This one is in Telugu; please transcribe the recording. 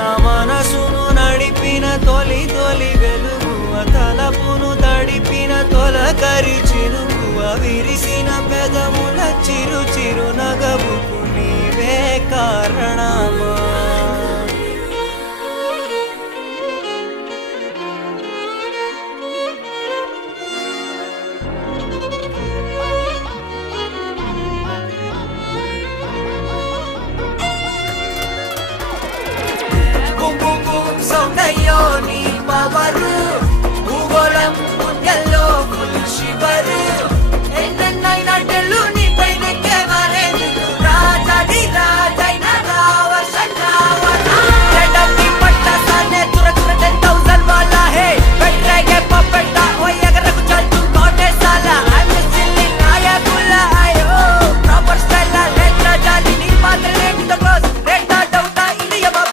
నా మనసును నడిపిన తొలి తొలి వెలుగువ తలపును తడిపిన తొలకరి చినుకువ విరిసిన పెదముల చిరు చిరు నగవుకు నీవే కారణమా